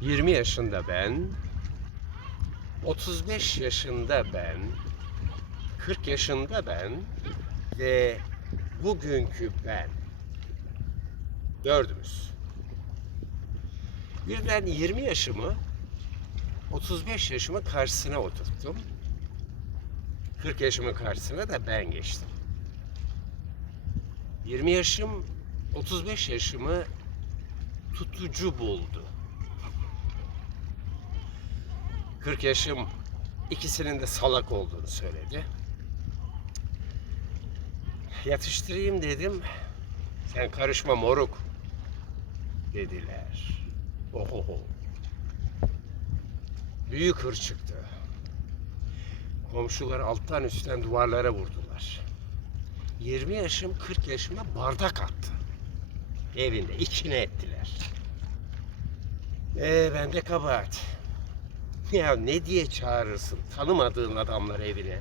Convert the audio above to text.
20 yaşında ben, 35 yaşında ben, 40 yaşında ben ve bugünkü ben. Dördümüz. Birden 20 yaşımı 35 yaşımı karşısına oturttum. 40 yaşımın karşısına da ben geçtim. 20 yaşım 35 yaşımı tutucu buldu. 40 yaşım ikisinin de salak olduğunu söyledi. Yatıştırayım dedim. Sen karışma moruk dediler. Ohoho. Büyük hır çıktı. Komşular alttan üstten duvarlara vurdular. 20 yaşım 40 yaşıma bardak attı. Evinde içine ettiler. Ee ben de kabahat. Ya ne diye çağırırsın tanımadığın adamlar evine?